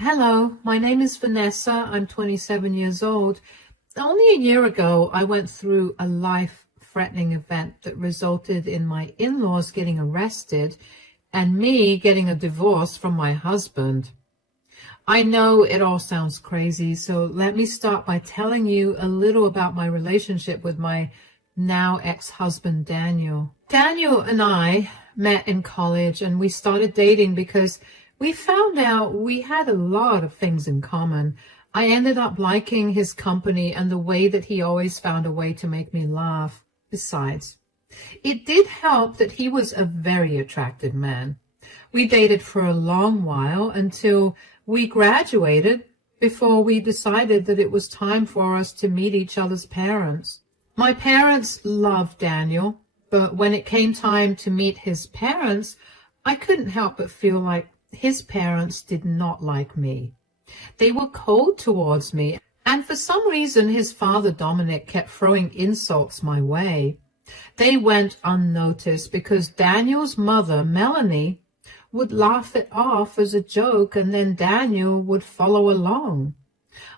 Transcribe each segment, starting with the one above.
Hello, my name is Vanessa. I'm 27 years old. Only a year ago, I went through a life-threatening event that resulted in my in-laws getting arrested and me getting a divorce from my husband. I know it all sounds crazy, so let me start by telling you a little about my relationship with my now ex-husband, Daniel. Daniel and I met in college and we started dating because we found out we had a lot of things in common. I ended up liking his company and the way that he always found a way to make me laugh. Besides, it did help that he was a very attractive man. We dated for a long while until we graduated before we decided that it was time for us to meet each other's parents. My parents loved Daniel, but when it came time to meet his parents, I couldn't help but feel like his parents did not like me. They were cold towards me, and for some reason his father Dominic kept throwing insults my way. They went unnoticed because Daniel's mother, Melanie, would laugh it off as a joke, and then Daniel would follow along.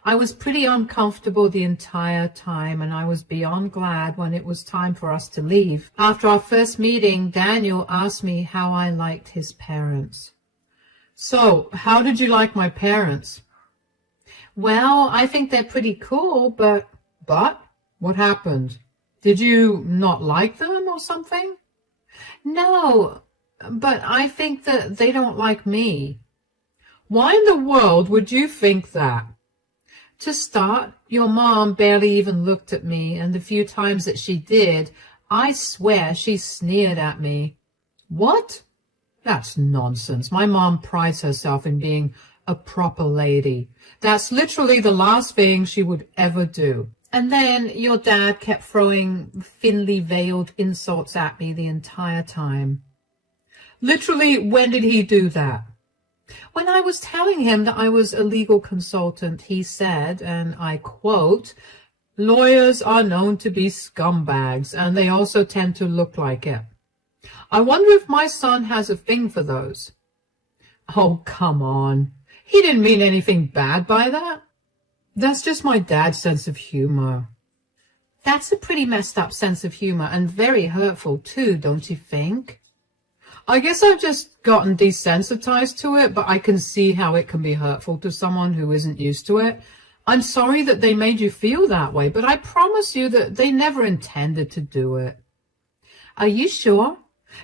I was pretty uncomfortable the entire time, and I was beyond glad when it was time for us to leave. After our first meeting, Daniel asked me how I liked his parents. So, how did you like my parents? Well, I think they're pretty cool, but what happened? Did you not like them or something? No, but I think that they don't like me. Why in the world would you think that? To start, your mom barely even looked at me, and the few times that she did, I swear she sneered at me. What? That's nonsense. My mom prides herself in being a proper lady. That's literally the last thing she would ever do. And then your dad kept throwing thinly veiled insults at me the entire time. Literally, when did he do that? When I was telling him that I was a legal consultant, he said, and I quote, "Lawyers are known to be scumbags, and they also tend to look like it. I wonder if my son has a thing for those." Oh, come on. He didn't mean anything bad by that. That's just my dad's sense of humor. That's a pretty messed up sense of humor, and very hurtful too, don't you think? I guess I've just gotten desensitized to it, but I can see how it can be hurtful to someone who isn't used to it. I'm sorry that they made you feel that way, but I promise you that they never intended to do it. Are you sure?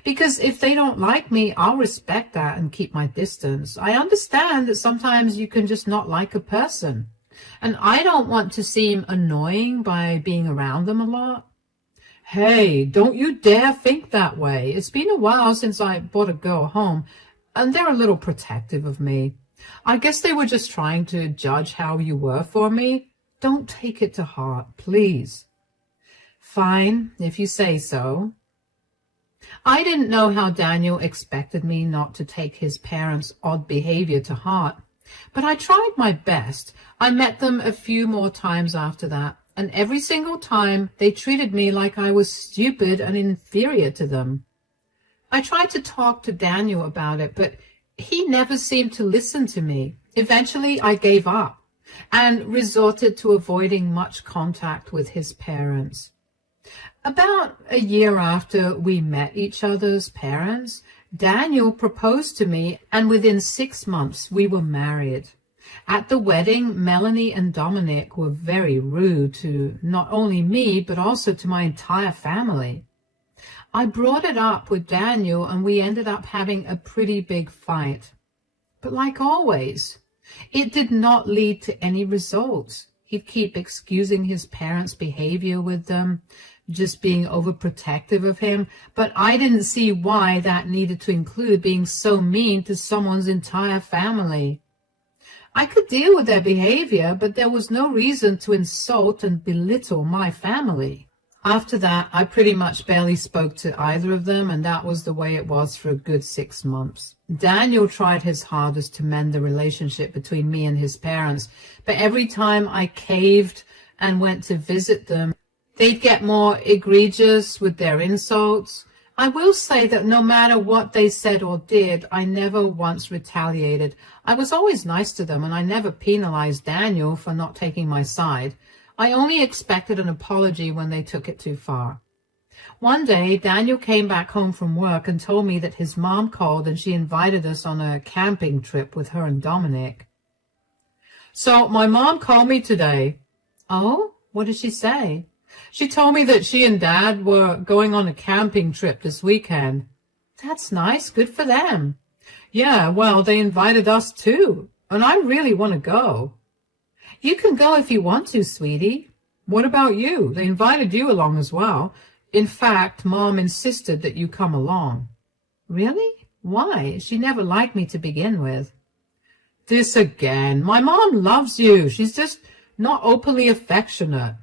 Because if they don't like me, I'll respect that and keep my distance. I understand that sometimes you can just not like a person, and I don't want to seem annoying by being around them a lot. Hey, don't you dare think that way. It's been a while since I brought a girl home, and they're a little protective of me. I guess they were just trying to judge how you were for me. Don't take it to heart, please. Fine, if you say so. I didn't know how Daniel expected me not to take his parents' odd behavior to heart, but I tried my best. I met them a few more times after that, and every single time they treated me like I was stupid and inferior to them. I tried to talk to Daniel about it, but he never seemed to listen to me. Eventually, I gave up and resorted to avoiding much contact with his parents. About a year after we met each other's parents, Daniel proposed to me, and within 6 months we were married. At the wedding, Melanie and Dominic were very rude to not only me, but also to my entire family. I brought it up with Daniel, and we ended up having a pretty big fight. But like always, it did not lead to any results. He'd keep excusing his parents' behavior with them, just being overprotective of him, but I didn't see why that needed to include being so mean to someone's entire family. I could deal with their behavior, but there was no reason to insult and belittle my family. After that, I pretty much barely spoke to either of them, and that was the way it was for a good 6 months. Daniel tried his hardest to mend the relationship between me and his parents, but every time I caved and went to visit them, they'd get more egregious with their insults, I will say that no matter what they said or did, I never once retaliated. I was always nice to them, and I never penalized Daniel for not taking my side. I only expected an apology when they took it too far. One day, Daniel came back home from work and told me that his mom called and she invited us on a camping trip with her and Dominic. So my mom called me today. Oh, what did she say? She told me that she and Dad were going on a camping trip this weekend. That's nice. Good for them. Yeah, well, they invited us too, and I really want to go. You can go if you want to, sweetie. What about you? They invited you along as well. In fact, Mom insisted that you come along. Really? Why? She never liked me to begin with. This again. My mom loves you. She's just not openly affectionate.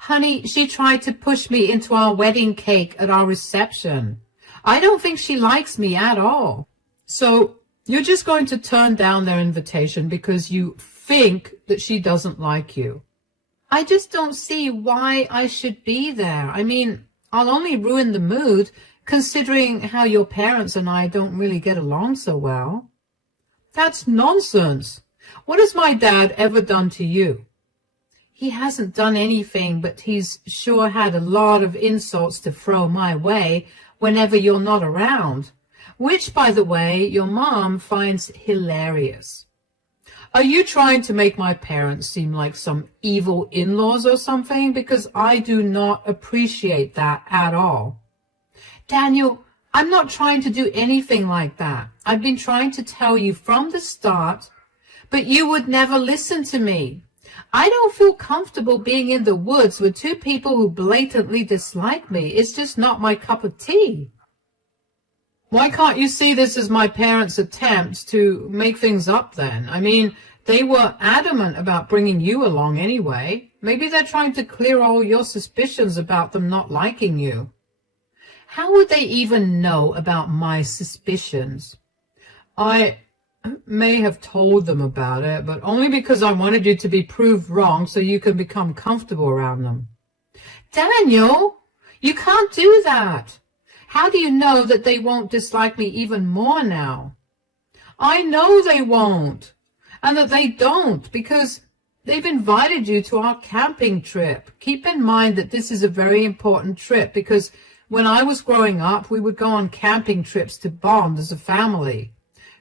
Honey, she tried to push me into our wedding cake at our reception. I don't think she likes me at all. So you're just going to turn down their invitation because you think that she doesn't like you. I just don't see why I should be there. I mean, I'll only ruin the mood considering how your parents and I don't really get along so well. That's nonsense. What has my dad ever done to you? He hasn't done anything, but he's sure had a lot of insults to throw my way whenever you're not around, which, by the way, your mom finds hilarious. Are you trying to make my parents seem like some evil in-laws or something? Because I do not appreciate that at all. Daniel, I'm not trying to do anything like that. I've been trying to tell you from the start, but you would never listen to me. I don't feel comfortable being in the woods with two people who blatantly dislike me. It's just not my cup of tea. Why can't you see this as my parents' attempts to make things up then? I mean, they were adamant about bringing you along anyway. Maybe they're trying to clear all your suspicions about them not liking you. How would they even know about my suspicions? I may have told them about it, but only because I wanted you to be proved wrong so you can become comfortable around them. Daniel, you can't do that. How do you know that they won't dislike me even more now? I know they won't, and that they don't, because they've invited you to our camping trip. Keep in mind that this is a very important trip, because when I was growing up, we would go on camping trips to bond as a family.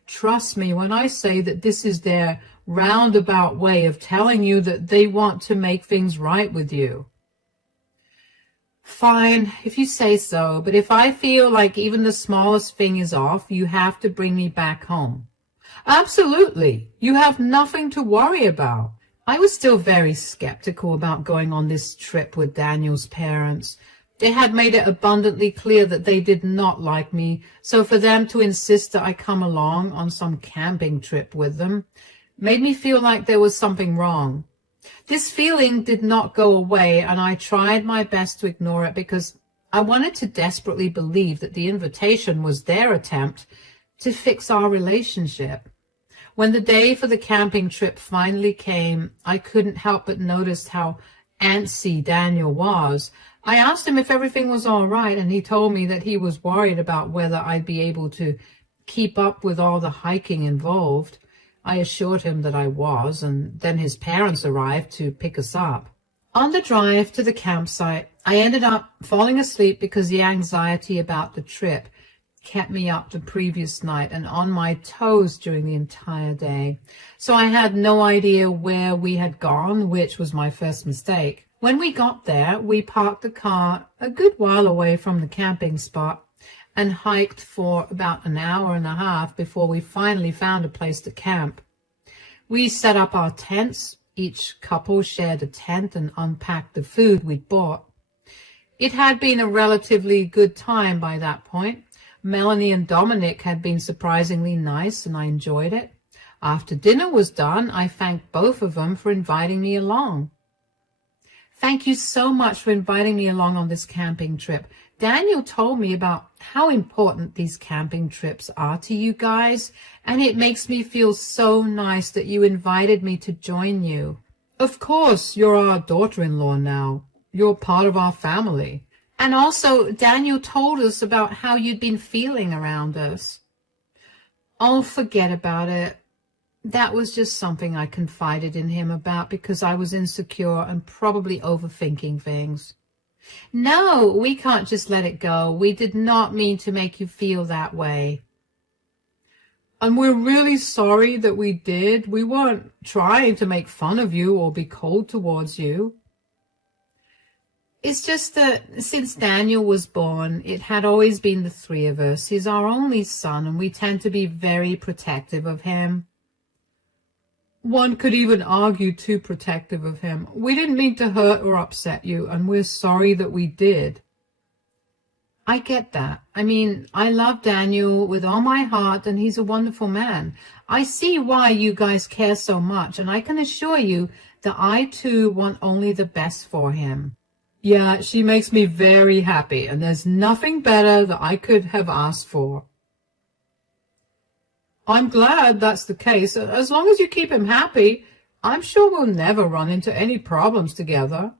Trust me when I say that this is their roundabout way of telling you that they want to make things right with you. Fine, if you say so, but if I feel like even the smallest thing is off, you have to bring me back home. Absolutely. You have nothing to worry about. I was still very skeptical about going on this trip with Daniel's parents. They had made it abundantly clear that they did not like me, so for them to insist that I come along on some camping trip with them made me feel like there was something wrong. This feeling did not go away, and I tried my best to ignore it because I wanted to desperately believe that the invitation was their attempt to fix our relationship. When the day for the camping trip finally came, I couldn't help but notice how antsy Daniel was. I asked him if everything was all right, and he told me that he was worried about whether I'd be able to keep up with all the hiking involved. I assured him that I was, and then his parents arrived to pick us up. On the drive to the campsite, I ended up falling asleep because the anxiety about the trip kept me up the previous night and on my toes during the entire day. So I had no idea where we had gone, which was my first mistake. When we got there, we parked the car a good while away from the camping spot and hiked for about an hour and a half before we finally found a place to camp. We set up our tents. Each couple shared a tent and unpacked the food we'd bought. It had been a relatively good time by that point. Melanie and Dominic had been surprisingly nice, and I enjoyed it. After dinner was done, I thanked both of them for inviting me along. Thank you so much for inviting me along on this camping trip. Daniel told me about how important these camping trips are to you guys, and it makes me feel so nice that you invited me to join you. Of course, you're our daughter-in-law now. You're part of our family. And also, Daniel told us about how you'd been feeling around us. Oh, forget about it. That was just something I confided in him about because I was insecure and probably overthinking things. No, we can't just let it go. We did not mean to make you feel that way. And we're really sorry that we did. We weren't trying to make fun of you or be cold towards you. It's just that since Daniel was born, it had always been the three of us. He's our only son, and we tend to be very protective of him. One could even argue too protective of him. We didn't mean to hurt or upset you, and we're sorry that we did. I get that. I mean, I love Daniel with all my heart, and he's a wonderful man. I see why you guys care so much, and I can assure you that I too want only the best for him. Yeah, she makes me very happy, and there's nothing better that I could have asked for. I'm glad that's the case. As long as you keep him happy, I'm sure we'll never run into any problems together.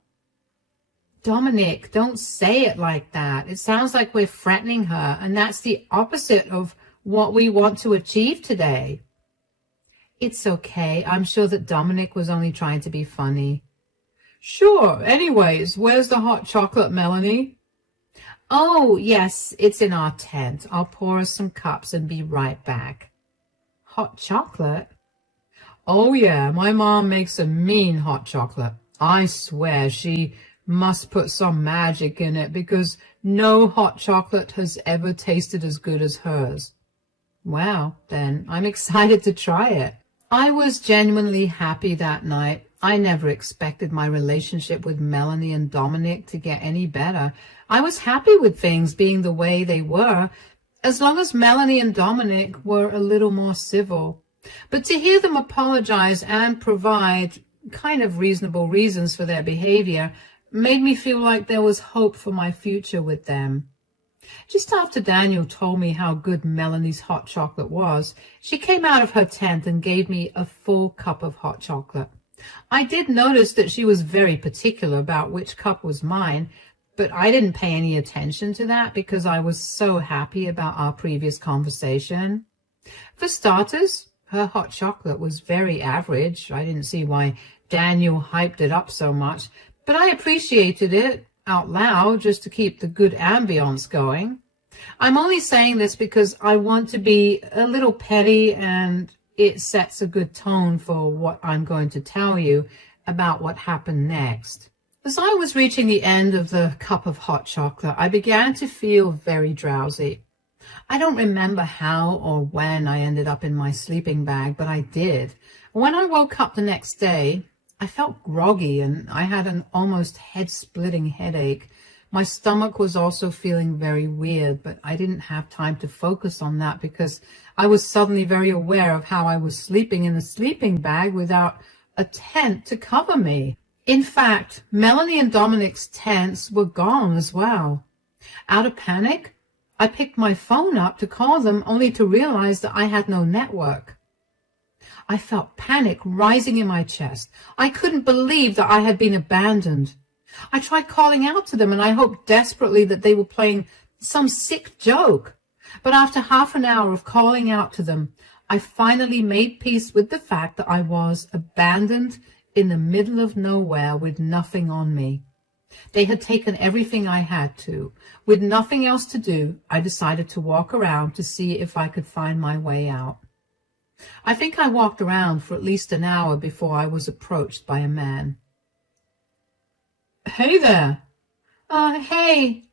Dominic, don't say it like that. It sounds like we're threatening her, and that's the opposite of what we want to achieve today. It's okay. I'm sure that Dominic was only trying to be funny. Sure. Anyways, where's the hot chocolate, Melanie? Oh, yes, it's in our tent. I'll pour us some cups and be right back. Hot chocolate? Oh, yeah, my mom makes a mean hot chocolate. I swear she must put some magic in it because no hot chocolate has ever tasted as good as hers. Well, then, I'm excited to try it. I was genuinely happy that night. I never expected my relationship with Melanie and Dominic to get any better. I was happy with things being the way they were, as long as Melanie and Dominic were a little more civil. But to hear them apologize and provide kind of reasonable reasons for their behavior made me feel like there was hope for my future with them. Just after Daniel told me how good Melanie's hot chocolate was, she came out of her tent and gave me a full cup of hot chocolate. I did notice that she was very particular about which cup was mine, but I didn't pay any attention to that because I was so happy about our previous conversation. For starters, her hot chocolate was very average. I didn't see why Daniel hyped it up so much, but I appreciated it out loud just to keep the good ambience going. I'm only saying this because I want to be a little petty, and it sets a good tone for what I'm going to tell you about what happened next. As I was reaching the end of the cup of hot chocolate, I began to feel very drowsy. I don't remember how or when I ended up in my sleeping bag, but I did. When I woke up the next day, I felt groggy and I had an almost head-splitting headache. My stomach was also feeling very weird, but I didn't have time to focus on that because I was suddenly very aware of how I was sleeping in a sleeping bag without a tent to cover me. In fact, Melanie and Dominic's tents were gone as well. Out of panic, I picked my phone up to call them only to realize that I had no network. I felt panic rising in my chest. I couldn't believe that I had been abandoned. I tried calling out to them and I hoped desperately that they were playing some sick joke. But after half an hour of calling out to them, I finally made peace with the fact that I was abandoned in the middle of nowhere with nothing on me. They had taken everything I had to. With nothing else to do, I decided to walk around to see if I could find my way out. I think I walked around for at least an hour before I was approached by a man. Hey there. Hey.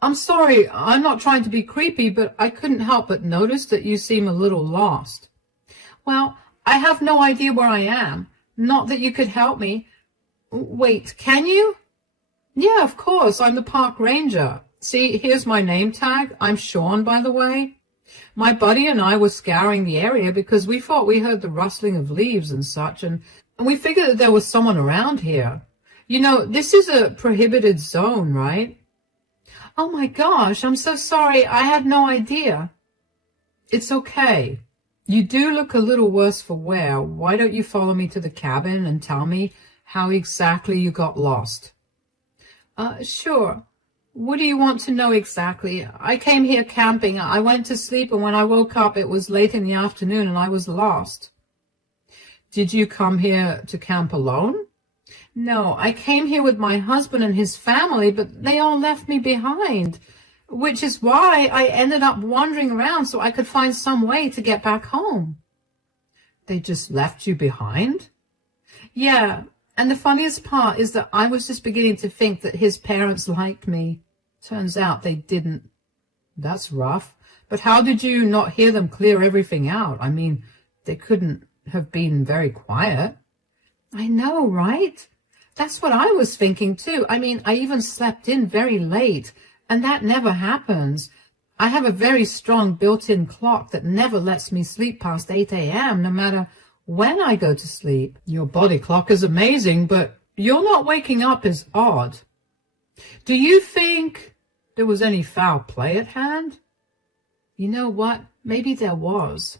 I'm sorry, I'm not trying to be creepy, but I couldn't help but notice that you seem a little lost. Well, I have no idea where I am. Not that you could help me. Wait, can you? Yeah, of course, I'm the park ranger. See, here's my name tag. I'm Sean, by the way. My buddy and I were scouring the area because we thought we heard the rustling of leaves and such, and we figured that there was someone around here. You know, this is a prohibited zone, right? Oh my gosh, I'm so sorry. I had no idea. It's okay. You do look a little worse for wear. Why don't you follow me to the cabin and tell me how exactly you got lost? Sure. What do you want to know exactly? I came here camping. I went to sleep, and when I woke up, it was late in the afternoon, and I was lost. Did you come here to camp alone? No, I came here with my husband and his family, but they all left me behind, which is why I ended up wandering around so I could find some way to get back home. They just left you behind? Yeah, and the funniest part is that I was just beginning to think that his parents liked me. Turns out they didn't. That's rough. But how did you not hear them clear everything out? I mean, they couldn't have been very quiet. I know, right? That's what I was thinking too. I mean, I even slept in very late, and that never happens. I have a very strong built-in clock that never lets me sleep past 8 a.m. no matter when I go to sleep. Your body clock is amazing, but your not waking up is odd. Do you think there was any foul play at hand? You know what? Maybe there was.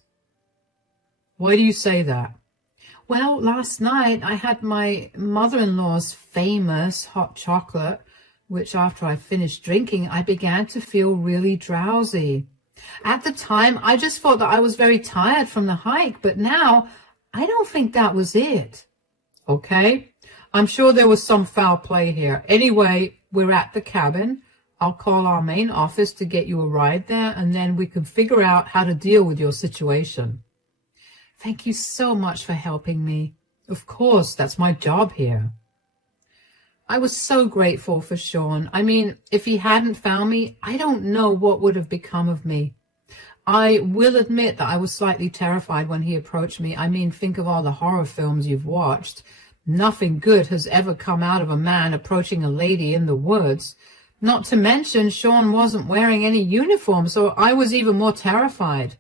Why do you say that? Well, last night I had my mother-in-law's famous hot chocolate, which after I finished drinking, I began to feel really drowsy. At the time, I just thought that I was very tired from the hike, but now I don't think that was it. Okay, I'm sure there was some foul play here. Anyway, we're at the cabin. I'll call our main office to get you a ride there, and then we can figure out how to deal with your situation. Thank you so much for helping me. Of course, that's my job here. I was so grateful for Sean. I mean, if he hadn't found me, I don't know what would have become of me. I will admit that I was slightly terrified when he approached me. I mean, think of all the horror films you've watched. Nothing good has ever come out of a man approaching a lady in the woods. Not to mention, Sean wasn't wearing any uniform, so I was even more terrified.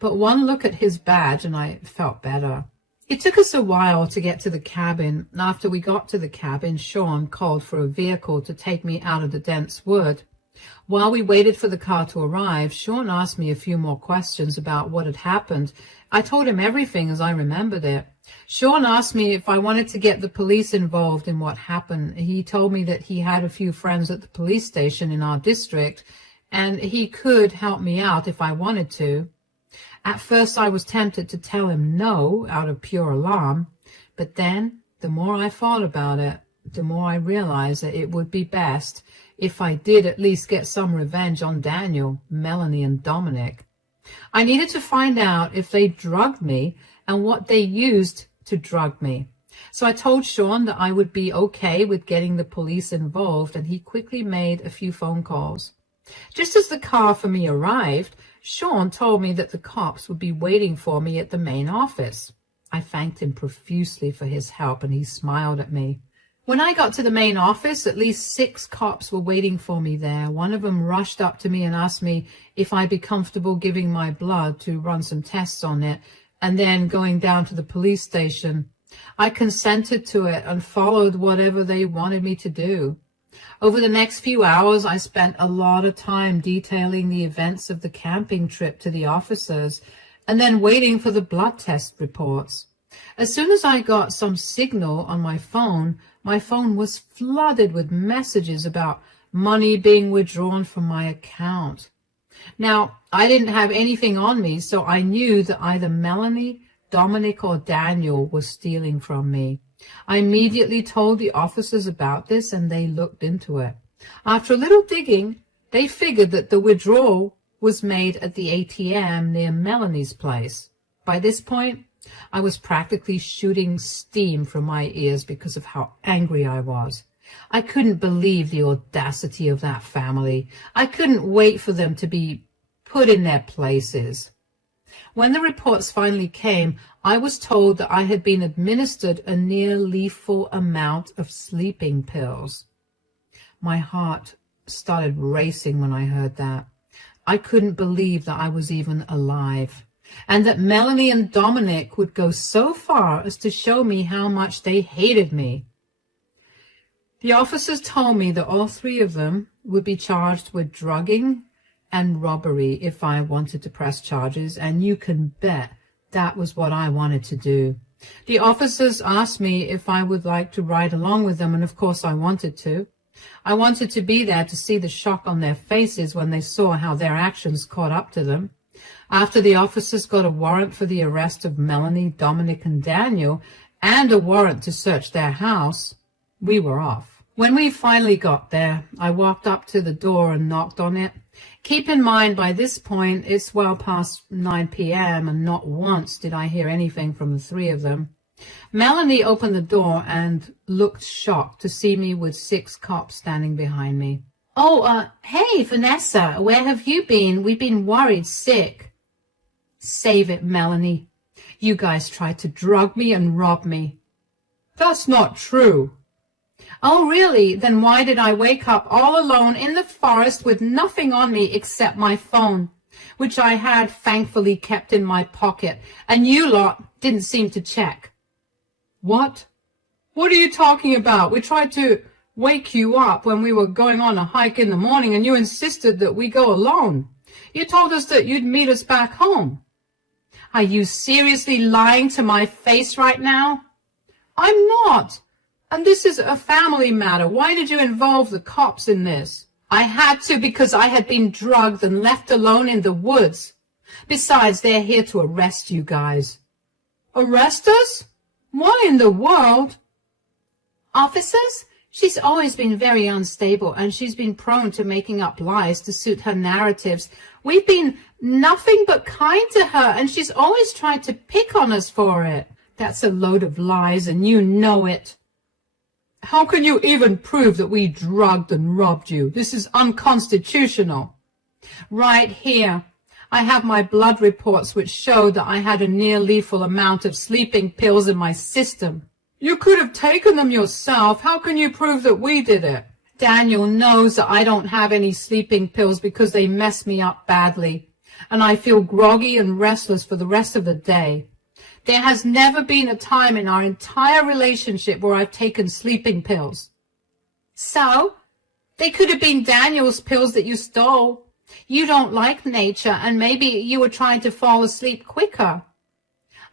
But one look at his badge and I felt better. It took us a while to get to the cabin. After we got to the cabin, Sean called for a vehicle to take me out of the dense wood. While we waited for the car to arrive, Sean asked me a few more questions about what had happened. I told him everything as I remembered it. Sean asked me if I wanted to get the police involved in what happened. He told me that he had a few friends at the police station in our district, and he could help me out if I wanted to. At first, I was tempted to tell him no out of pure alarm, but then, the more I thought about it, the more I realized that it would be best if I did at least get some revenge on Daniel, Melanie, and Dominic. I needed to find out if they drugged me and what they used to drug me. So I told Sean that I would be okay with getting the police involved, and he quickly made a few phone calls. Just as the car for me arrived, Sean told me that the cops would be waiting for me at the main office. I thanked him profusely for his help, and he smiled at me. When I got to the main office, at least 6 cops were waiting for me there. One of them rushed up to me and asked me if I'd be comfortable giving my blood to run some tests on it, and then going down to the police station. I consented to it and followed whatever they wanted me to do. Over the next few hours, I spent a lot of time detailing the events of the camping trip to the officers and then waiting for the blood test reports. As soon as I got some signal on my phone was flooded with messages about money being withdrawn from my account. Now, I didn't have anything on me, so I knew that either Melanie, Dominic, or Daniel was stealing from me. I immediately told the officers about this, and they looked into it. After a little digging, they figured that the withdrawal was made at the ATM near Melanie's place. By this point, I was practically shooting steam from my ears because of how angry I was. I couldn't believe the audacity of that family. I couldn't wait for them to be put in their places. When the reports finally came, I was told that I had been administered a near lethal amount of sleeping pills. My heart started racing when I heard that. I couldn't believe that I was even alive, and that Melanie and Dominic would go so far as to show me how much they hated me. The officers told me that all 3 of them would be charged with drugging and robbery if I wanted to press charges, and you can bet that was what I wanted to do. The officers asked me if I would like to ride along with them, and of course I wanted to. I wanted to be there to see the shock on their faces when they saw how their actions caught up to them. After the officers got a warrant for the arrest of Melanie, Dominic, and Daniel, and a warrant to search their house, we were off. When we finally got there, I walked up to the door and knocked on it. Keep in mind, by this point, it's well past 9 p.m., and not once did I hear anything from the three of them. Melanie opened the door and looked shocked to see me with 6 cops standing behind me. "Oh, hey, Vanessa, where have you been? We've been worried sick." "Save it, Melanie. You guys tried to drug me and rob me." "That's not true." "Oh, really? Then why did I wake up all alone in the forest with nothing on me except my phone, which I had thankfully kept in my pocket, and you lot didn't seem to check?" "What? What are you talking about? We tried to wake you up when we were going on a hike in the morning, and you insisted that we go alone. You told us that you'd meet us back home." "Are you seriously lying to my face right now?" "I'm not. And this is a family matter. Why did you involve the cops in this?" "I had to because I had been drugged and left alone in the woods. Besides, they're here to arrest you guys." "Arrest us? Why in the world?" "Officers, she's always been very unstable, and she's been prone to making up lies to suit her narratives. We've been nothing but kind to her, and she's always tried to pick on us for it." "That's a load of lies, and you know it." "How can you even prove that we drugged and robbed you? This is unconstitutional." "Right here. I have my blood reports which show that I had a near lethal amount of sleeping pills in my system." "You could have taken them yourself. How can you prove that we did it?" "Daniel knows that I don't have any sleeping pills because they mess me up badly, and I feel groggy and restless for the rest of the day. There has never been a time in our entire relationship where I've taken sleeping pills." "So, they could have been Daniel's pills that you stole. You don't like nature, and maybe you were trying to fall asleep quicker."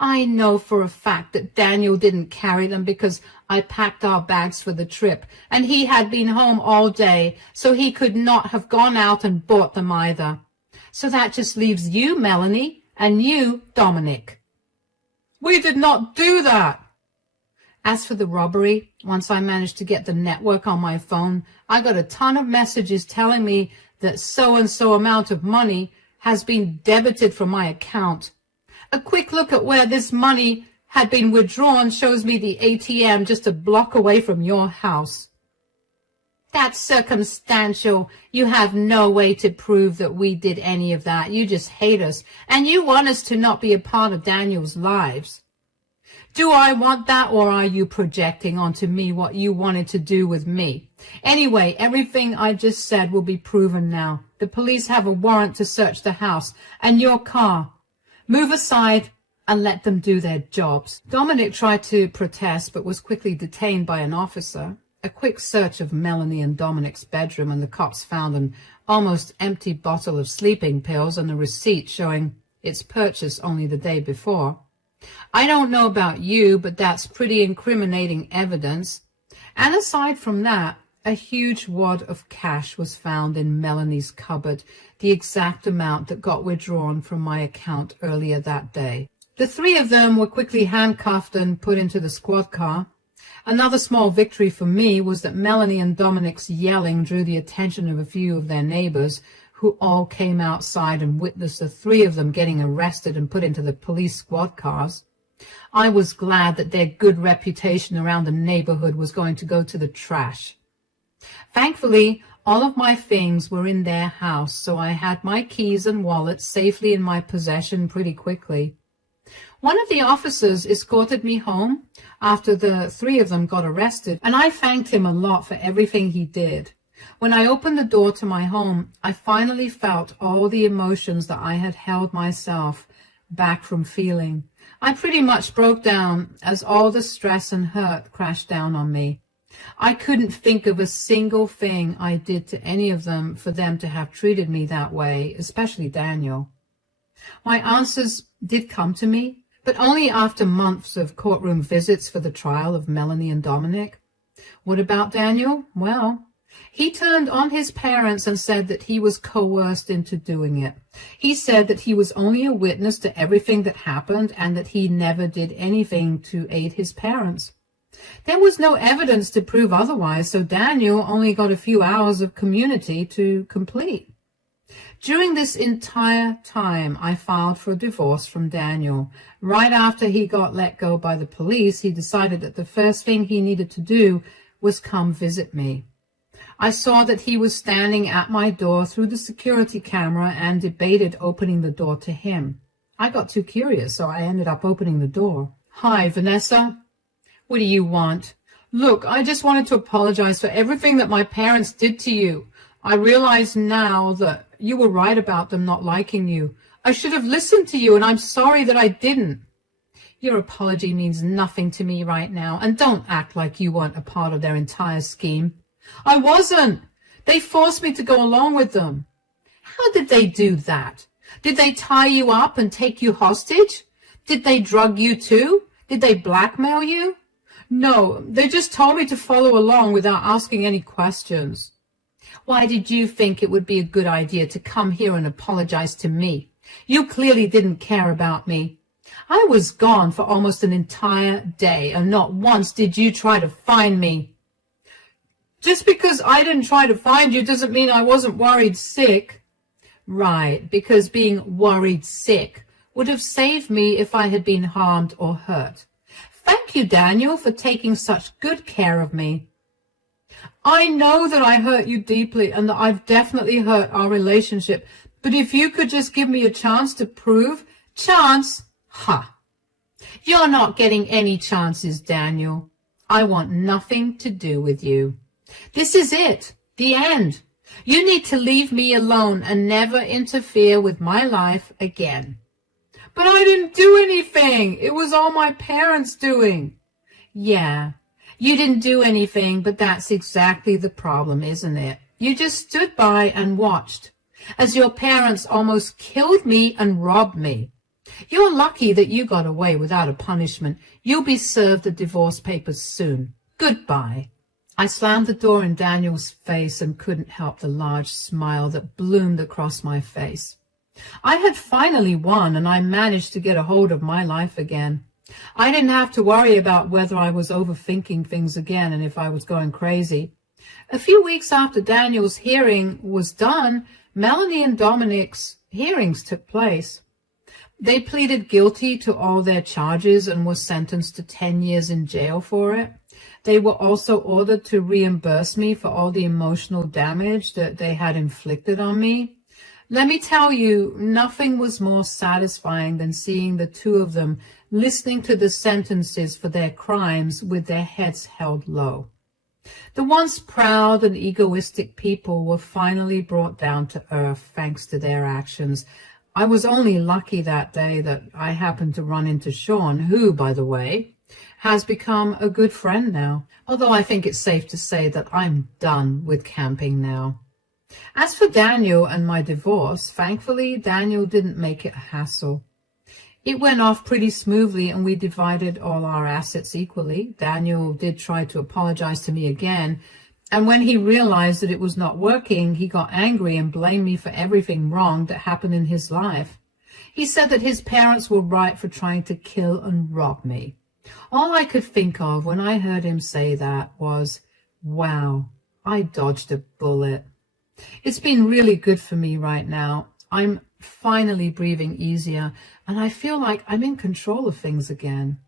"I know for a fact that Daniel didn't carry them because I packed our bags for the trip, and he had been home all day, so he could not have gone out and bought them either. So that just leaves you, Melanie, and you, Dominic." "We did not do that." "As for the robbery, once I managed to get the network on my phone, I got a ton of messages telling me that so-and-so amount of money has been debited from my account. A quick look at where this money had been withdrawn shows me the ATM just a block away from your house." "That's circumstantial. You have no way to prove that we did any of that. You just hate us, and you want us to not be a part of Daniel's lives." "Do I want that, or are you projecting onto me what you wanted to do with me? Anyway, everything I just said will be proven now. The police have a warrant to search the house and your car. Move aside and let them do their jobs." Dominic tried to protest but was quickly detained by an officer. A quick search of Melanie and Dominic's bedroom, and the cops found an almost empty bottle of sleeping pills and a receipt showing its purchase only the day before. I don't know about you, but that's pretty incriminating evidence. And aside from that, a huge wad of cash was found in Melanie's cupboard, the exact amount that got withdrawn from my account earlier that day. The three of them were quickly handcuffed and put into the squad car. Another small victory for me was that Melanie and Dominic's yelling drew the attention of a few of their neighbors, who all came outside and witnessed the three of them getting arrested and put into the police squad cars. I was glad that their good reputation around the neighborhood was going to go to the trash. Thankfully, all of my things were in their house, so I had my keys and wallet safely in my possession pretty quickly. One of the officers escorted me home after the three of them got arrested, and I thanked him a lot for everything he did. When I opened the door to my home, I finally felt all the emotions that I had held myself back from feeling. I pretty much broke down as all the stress and hurt crashed down on me. I couldn't think of a single thing I did to any of them for them to have treated me that way, especially Daniel. My answers did come to me, but only after months of courtroom visits for the trial of Melanie and Dominic. What about Daniel? Well, He turned on his parents and said that he was coerced into doing it. He said that he was only a witness to everything that happened and that he never did anything to aid his parents. There was no evidence to prove otherwise, so Daniel only got a few hours of community to complete. During this entire time, I filed for a divorce from Daniel. Right after he got let go by the police, he decided that the first thing he needed to do was come visit me. I saw that he was standing at my door through the security camera and debated opening the door to him. I got too curious, so I ended up opening the door. "Hi, Vanessa. What do you want?" "Look, I just wanted to apologize for everything that my parents did to you. I realize now that you were right about them not liking you. I should have listened to you, and I'm sorry that I didn't." "Your apology means nothing to me right now, and don't act like you weren't a part of their entire scheme." "I wasn't. They forced me to go along with them." "How did they do that? Did they tie you up and take you hostage? Did they drug you too? Did they blackmail you?" "No, they just told me to follow along without asking any questions." "Why did you think it would be a good idea to come here and apologize to me? You clearly didn't care about me. I was gone for almost an entire day, and not once did you try to find me." "Just because I didn't try to find you doesn't mean I wasn't worried sick." "Right, because being worried sick would have saved me if I had been harmed or hurt. Thank you, Daniel, for taking such good care of me." "I know that I hurt you deeply and that I've definitely hurt our relationship, but if you could just give me a chance to prove—" "Chance? Ha! You're not getting any chances, Daniel. I want nothing to do with you. This is it, the end. You need to leave me alone and never interfere with my life again." "But I didn't do anything. It was all my parents doing." "Yeah, you didn't do anything, but that's exactly the problem, isn't it? You just stood by and watched as your parents almost killed me and robbed me. You're lucky that you got away without a punishment. You'll be served the divorce papers soon. Goodbye." I slammed the door in Daniel's face and couldn't help the large smile that bloomed across my face. I had finally won, and I managed to get a hold of my life again. I didn't have to worry about whether I was overthinking things again and if I was going crazy. A few weeks after Daniel's hearing was done, Melanie and Dominic's hearings took place. They pleaded guilty to all their charges and were sentenced to 10 years in jail for it. They were also ordered to reimburse me for all the emotional damage that they had inflicted on me. Let me tell you, nothing was more satisfying than seeing the two of them listening to the sentences for their crimes with their heads held low. The once proud and egoistic people were finally brought down to earth thanks to their actions. I was only lucky that day that I happened to run into Sean, who, by the way, has become a good friend now, although I think it's safe to say that I'm done with camping now. As for Daniel and my divorce, thankfully Daniel didn't make it a hassle. It went off pretty smoothly and we divided all our assets equally. Daniel did try to apologize to me again, and when he realized that it was not working, he got angry and blamed me for everything wrong that happened in his life. He said that his parents were right for trying to kill and rob me. All I could think of when I heard him say that was, wow, I dodged a bullet. It's been really good for me right now. I'm finally breathing easier, and I feel like I'm in control of things again.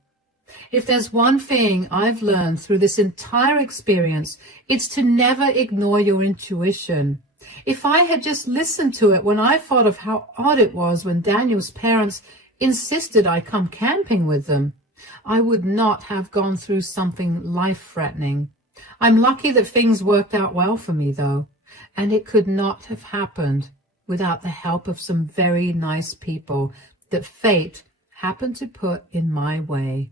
If there's one thing I've learned through this entire experience, it's to never ignore your intuition. If I had just listened to it when I thought of how odd it was when Daniel's parents insisted I come camping with them, I would not have gone through something life-threatening. I'm lucky that things worked out well for me, though, and it could not have happened without the help of some very nice people that fate happened to put in my way.